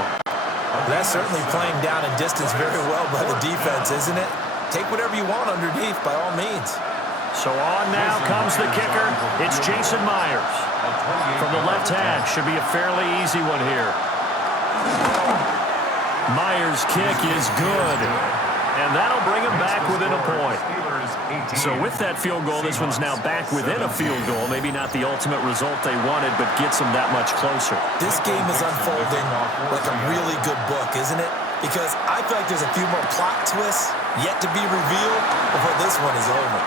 That's certainly playing down and distance very well by the defense, isn't it? Take whatever you want underneath by all means. So on now comes the kicker. It's Jason Myers. From the left hash, should be a fairly easy one here. Myers' kick is good. And that'll bring him back within a point. So with that field goal, this one's now back within a field goal. Maybe not the ultimate result they wanted, but gets them that much closer. This game is unfolding like a really good book, isn't it? Because I feel like there's a few more plot twists yet to be revealed before this one is over.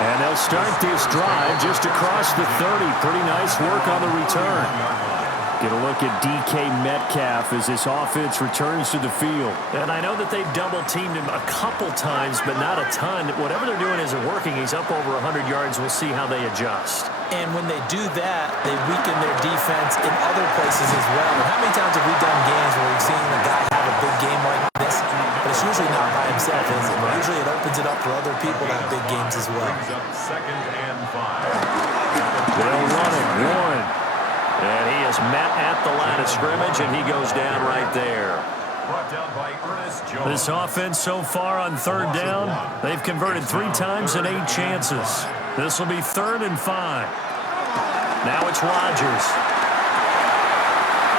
And they'll start this drive just across the 30. Pretty nice work on the return. Get a look at DK Metcalf as this offense returns to the field. And I know that they've double-teamed him a couple times, but not a ton. Whatever they're doing isn't working. He's up over 100 yards. We'll see how they adjust. And when they do that, they weaken their defense in other places as well. And how many times have we done games where we've seen a guy have a big game like this? But it's usually not by himself, is it? Usually it opens it up for other people to have big games as well. Second and 5. They'll run it. One. And he is met at the line of scrimmage, and he goes down right there. Brought down by Ernest Jones. This offense so far on third down, they've converted 3 times in 8 chances. This will be 3rd and 5. Now it's Rodgers.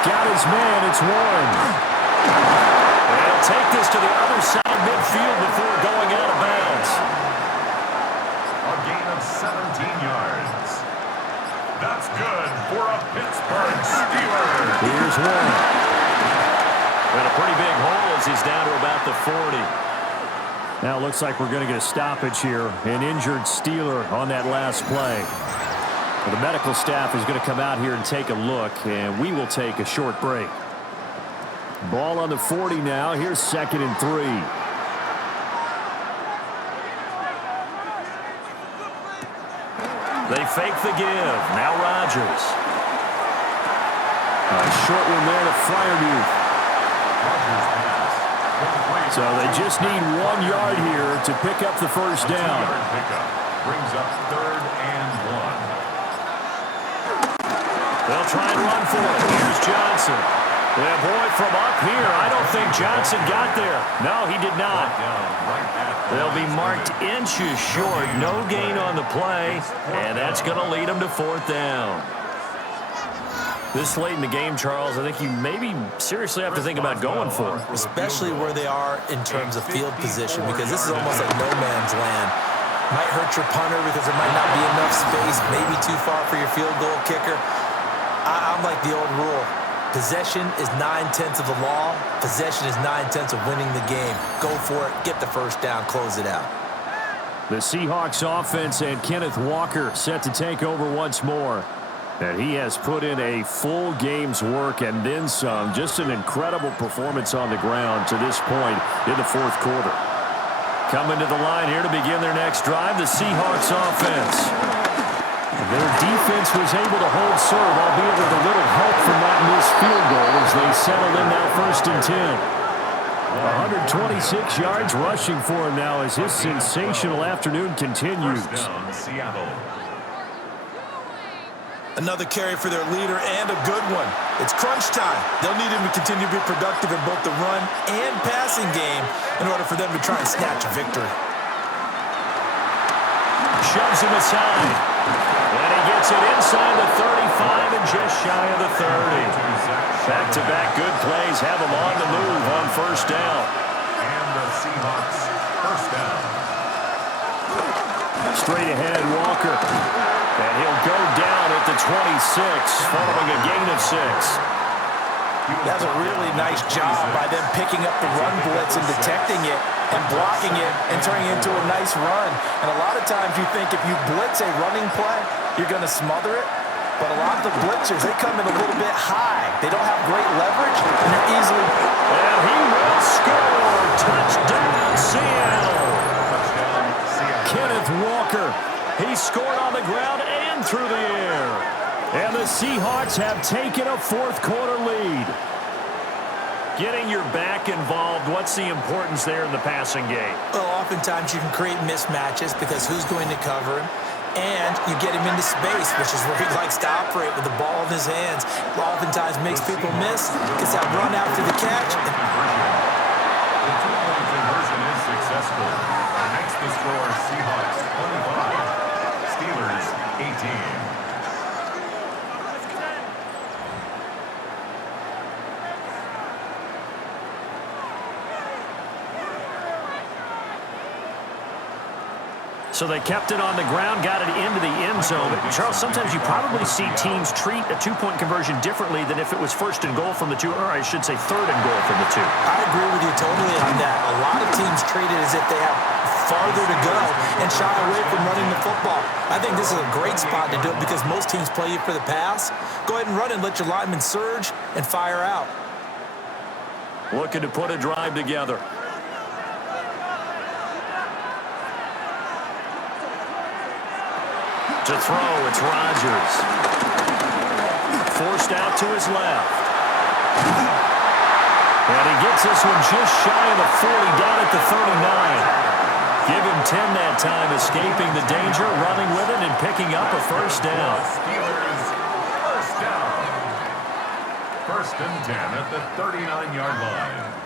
Got his man. It's Warren. They'll take this to the other side midfield before going out of bounds. A gain of 17 yards. That's good for a Pittsburgh Steelers. Here's Warren. And a pretty big hole as he's down to about the 40. Now it looks like we're going to get a stoppage here. An injured Steeler on that last play. Well, the medical staff is going to come out here and take a look, and we will take a short break. Ball on the 40 now. Here's 2nd and 3. They fake the give. Now Rodgers. A short one there to Freiermuth. So they just need 1 yard here to pick up the first down. Brings up 3rd and 1. They'll try and run for it. Here's Johnson. Yeah, boy, from up here, I don't think Johnson got there. No, he did not. They'll be marked inches short. No gain on the play, and that's going to lead them to 4th down. This late in the game, Charles, I think you maybe seriously have to think about going for it. Especially where they are in terms of field position, because this is almost like no man's land. Might hurt your punter because there might not be enough space, maybe too far for your field goal kicker. I'm like the old rule. Possession is 9/10 of the law. Possession is 9/10 of winning the game. Go for it. Get the first down. Close it out. The Seahawks offense and Kenneth Walker set to take over once more. And he has put in a full game's work and then some. Just an incredible performance on the ground to this point in the 4th quarter. Coming to the line here to begin their next drive, the Seahawks offense. Their defense was able to hold serve, albeit with a little help from that missed field goal as they settled in now 1st and 10. 126 yards rushing for him now as his sensational afternoon continues. First down, Seattle. Another carry for their leader and a good one. It's crunch time. They'll need him to continue to be productive in both the run and passing game in order for them to try and snatch a victory. Shoves him aside. And he gets it inside the 35 and just shy of the 30. Back-to-back good plays have him on the move on 1st down. And the Seahawks first down. Straight ahead, Walker. And he'll go down at the 26, following a gain of 6. That's a really nice job by them picking up the run blitz and detecting it and blocking it and turning it into a nice run. And a lot of times you think if you blitz a running play, you're going to smother it. But a lot of the blitzers, they come in a little bit high. They don't have great leverage, and they're easily... And he will score! Touchdown, Seattle! Touchdown, Seattle. Kenneth Walker. He scored on the ground and through the air. And the Seahawks have taken a 4th quarter lead. Getting your back involved, what's the importance there in the passing game? Well, oftentimes you can create mismatches because who's going to cover him? And you get him into space, which is where he likes to operate with the ball in his hands. Oftentimes makes people miss, gets that run after the catch. The 2-point conversion is successful. Next The score, Seahawks 25, Steelers 18. So they kept it on the ground, got it into the end zone. Charles, sometimes you probably see teams treat a two-point conversion differently than if it was first and goal from the two, or I should say third and goal from the two. I agree with you totally on that. A lot of teams treat it as if they have farther to go and shy away from running the football. I think this is a great spot to do it because most teams play you for the pass. Go ahead and run and let your linemen surge and fire out. Looking to put a drive together. To throw, it's Rodgers. Forced out to his left. And he gets this one just shy of the 40, down at the 39. Give him 10 that time, escaping the danger, running with it, and picking up a first down. Steelers, first down. First and 10 at the 39-yard line.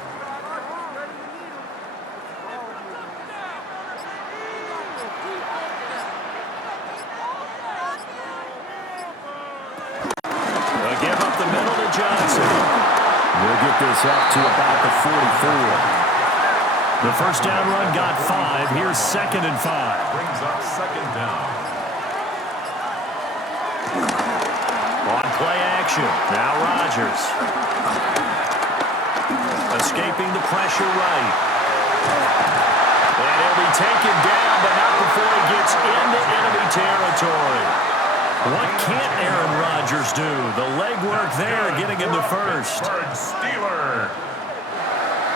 Give up the middle to Johnson. We'll get this up to about the 44. The first down run got 5. Here's 2nd and 5. Brings up second down. On play action. Now Rodgers. Escaping the pressure right. And he'll be taken down, but not before he gets into enemy territory. What can't Aaron Rodgers do? The legwork there, getting him to first. Steeler.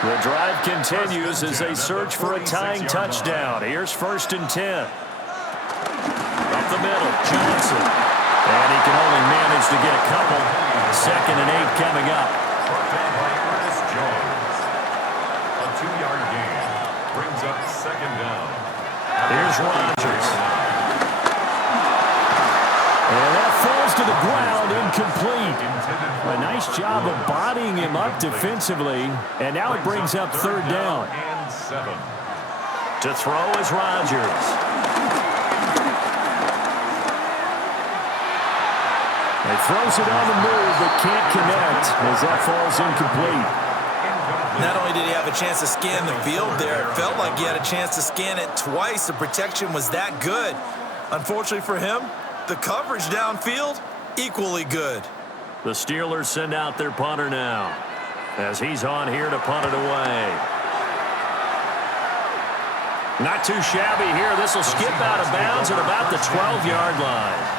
The drive continues as they search for a tying touchdown. Here's 1st and 10. Up the middle, Johnson. And he can only manage to get a couple. 2nd and 8 coming up. Jones. A 2-yard gain. Brings up second down. Here's Rodgers. And that falls to the ground, incomplete. A nice job of bodying him up defensively, and now it brings up 3rd down. And 7. To throw is Rodgers. He throws it on the move, but can't connect as that falls incomplete. Not only did he have a chance to scan the field there, it felt like he had a chance to scan it twice. The protection was that good. Unfortunately for him, the coverage downfield, equally good. The Steelers send out their punter now as he's on here to punt it away. Not too shabby here. This will skip out of bounds at about the 12-yard line.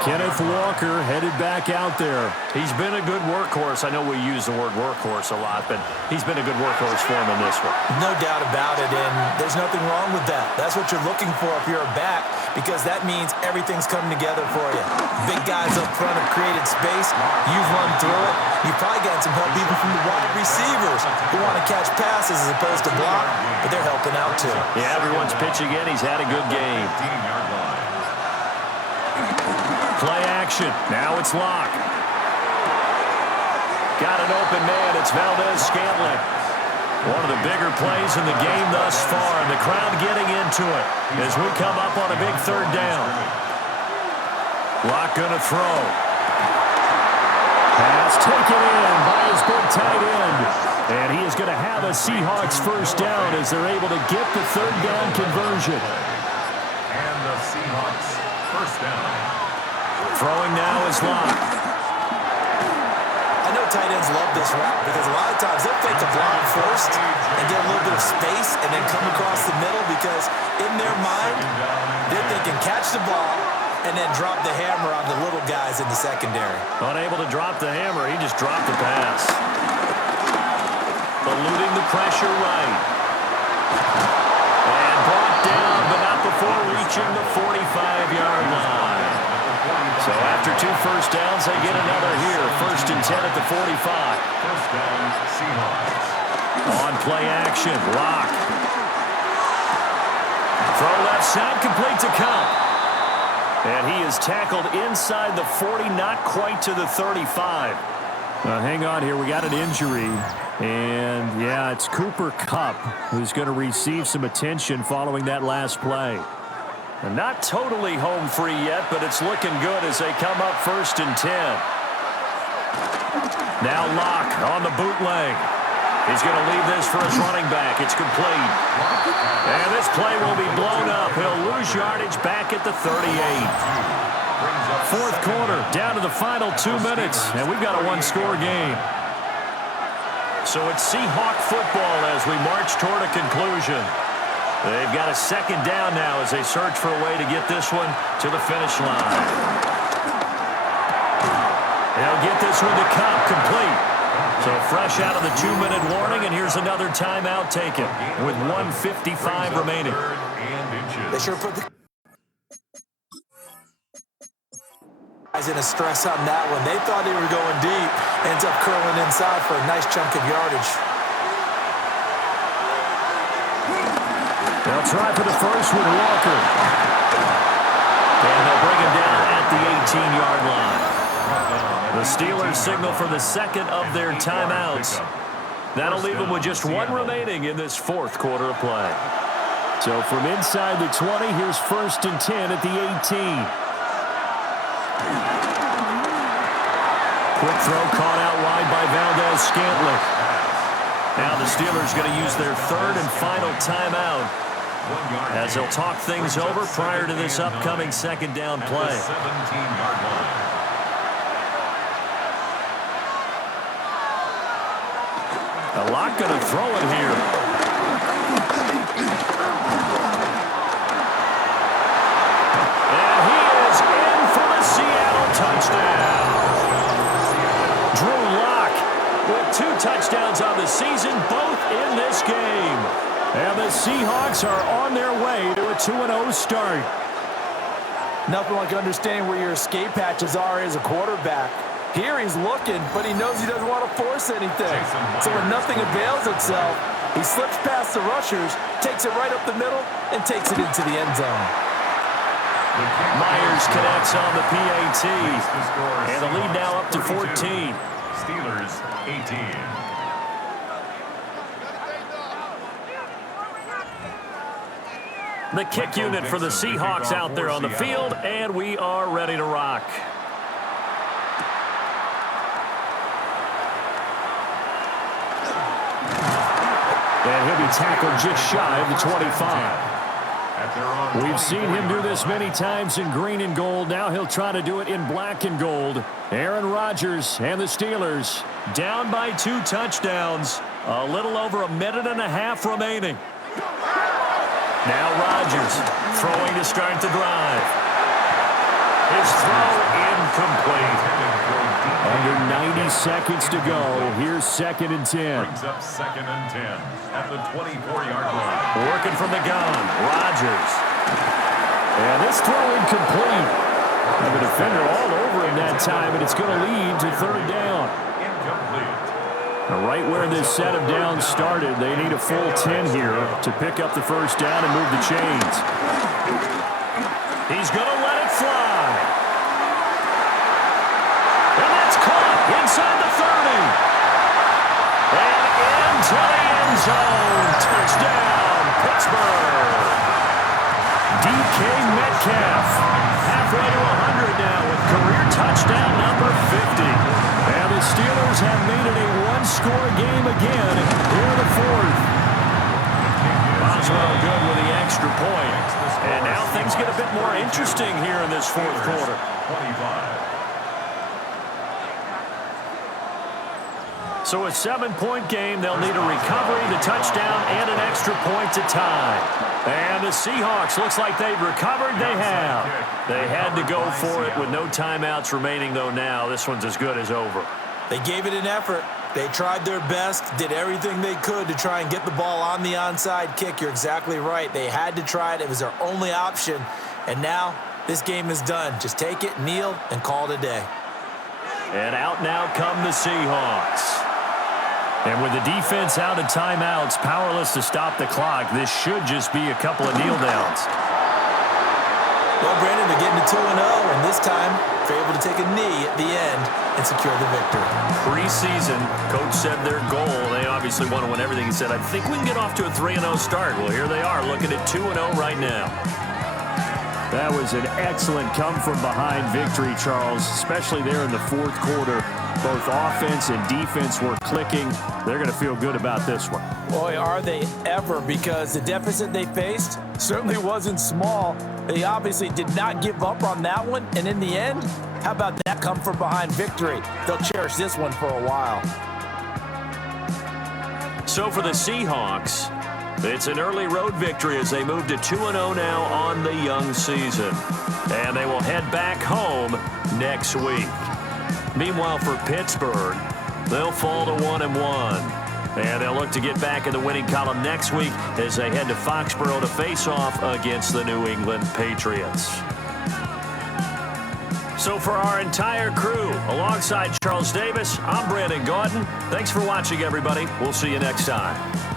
Kenneth Walker headed back out there. He's been a good workhorse. I know we use the word workhorse a lot, but he's been a good workhorse for him in this one. No doubt about it, and there's nothing wrong with that. That's what you're looking for if you're a back, because that means everything's coming together for you. Big guys up front have created space. You've run through it. You've probably gotten some help even from the wide receivers who want to catch passes as opposed to block, but they're helping out too. Yeah, everyone's pitching in. He's had a good game. Play action. Now it's Locke. Got an open man. It's Valdez-Scantling. One of the bigger plays in the game thus far, and the crowd getting into it as we come up on a big 3rd down. Locke gonna throw. Pass taken in by his big tight end. And he is going to have a Seahawks first down as they're able to get the 3rd down conversion. And the Seahawks first down. Throwing now is Locke. I know tight ends love this route because a lot of times they'll fake the block first and get a little bit of space and then come across the middle because in their mind, they're thinking catch the ball and then drop the hammer on the little guys in the secondary. Unable to drop the hammer, he just dropped the pass. Eluding the pressure right. And brought down, but not before reaching the 45-yard line. So after 2 first downs, they get another here. 1st and 10 at the 45. First down, Seahawks. On play action, Locke. Throw left side, complete to Cup. And he is tackled inside the 40, not quite to the 35. Hang on here. We got an injury. And, yeah, it's Cooper Kupp who's going to receive some attention following that last play. And not totally home free yet, but it's looking good as they come up 1st and 10. Now Locke on the bootleg. He's going to leave this for his running back. It's complete. And this play will be blown up. He'll lose yardage back at the 38. 4th quarter, down to the final 2 minutes, and we've got a one-score game. So it's Seahawk football as we march toward a conclusion. They've got a 2nd down now as they search for a way to get this one to the finish line. They'll get this one to Kupp, complete. So fresh out of the 2-minute warning, and here's another timeout taken with 1:55 remaining. They sure put the guys in a stress on that one. They thought they were going deep. Ends up curling inside for a nice chunk of yardage. They'll try for the first with Walker. And they'll bring him down at the 18-yard line. The Steelers signal for the 2nd of their timeouts. That'll leave them with just 1 remaining in this 4th quarter of play. So from inside the 20, here's 1st and 10 at the 18. Quick throw caught out wide by Valdez-Scantling. Now the Steelers going to use their 3rd and final timeout as they'll talk things over prior to this upcoming 2nd down play. 17-yard line. A lot going to throw it here. And he is in for the Seattle touchdown. Drew Lock with 2 touchdowns on the season, both in this game. And the Seahawks are on their way to a 2-0 start. Nothing like understanding where your escape hatches are as a quarterback. Here he's looking, but he knows he doesn't want to force anything. So when nothing avails itself, he slips past the rushers, takes it right up the middle, and takes it into the end zone. Myers connects on the PAT. And the lead now up to 14. Steelers 18. The kick unit for the Seahawks out there on the field, and we are ready to rock. And he'll be tackled just shy of the 25. We've seen him do this many times in green and gold. Now he'll try to do it in black and gold. Aaron Rodgers and the Steelers down by 2 touchdowns. A little over a minute and a half remaining. Now Rodgers throwing to start the drive. His throw incomplete. Under 90 seconds to go. Here's 2nd and 10. Brings up 2nd and 10 at the 24-yard line. Working from the gun. Rodgers. And this throw incomplete. And the defender all over him that time, and it's going to lead to 3rd down. Incomplete. Right where this set of downs started, they need a full 10 here to pick up the 1st down and move the chains. He's going to let it fly. And that's caught inside the 30. And into the end zone. Touchdown, Pittsburgh. DK Metcalf halfway to 100 now with career touchdown number 50. And the Steelers have made it a one-score game again here in the 4th. Boswell good with the extra point. And now things get a bit more interesting here in this 4th quarter. 25. So a 7-point game. They'll need a recovery, the touchdown, and an extra point to tie. And the Seahawks, looks like they've recovered. They have. They had to go for it with no timeouts remaining, though now. This one's as good as over. They gave it an effort. They tried their best, did everything they could to try and get the ball on the onside kick. You're exactly right. They had to try it. It was their only option. And now this game is done. Just take it, kneel, and call it a day. And out now come the Seahawks. And with the defense out of timeouts, powerless to stop the clock, this should just be a couple of kneel downs. Well, Brandon, they're getting to 2-0, and this time they're able to take a knee at the end and secure the victory. Preseason, coach said their goal, they obviously want to win everything. He said, I think we can get off to a 3-0 start. Well, here they are, looking at 2-0 right now. That was an excellent come-from-behind victory, Charles, especially there in the fourth quarter. Both offense and defense were clicking. They're going to feel good about this one. Boy, are they ever, because the deficit they faced certainly wasn't small. They obviously did not give up on that one, and in the end, how about that come-from-behind victory? They'll cherish this one for a while. So for the Seahawks, it's an early road victory as they move to 2-0 now on the young season. And they will head back home next week. Meanwhile, for Pittsburgh, they'll fall to 1-1. And they'll look to get back in the winning column next week as they head to Foxborough to face off against the New England Patriots. So for our entire crew, alongside Charles Davis, I'm Brandon Gaudin. Thanks for watching, everybody. We'll see you next time.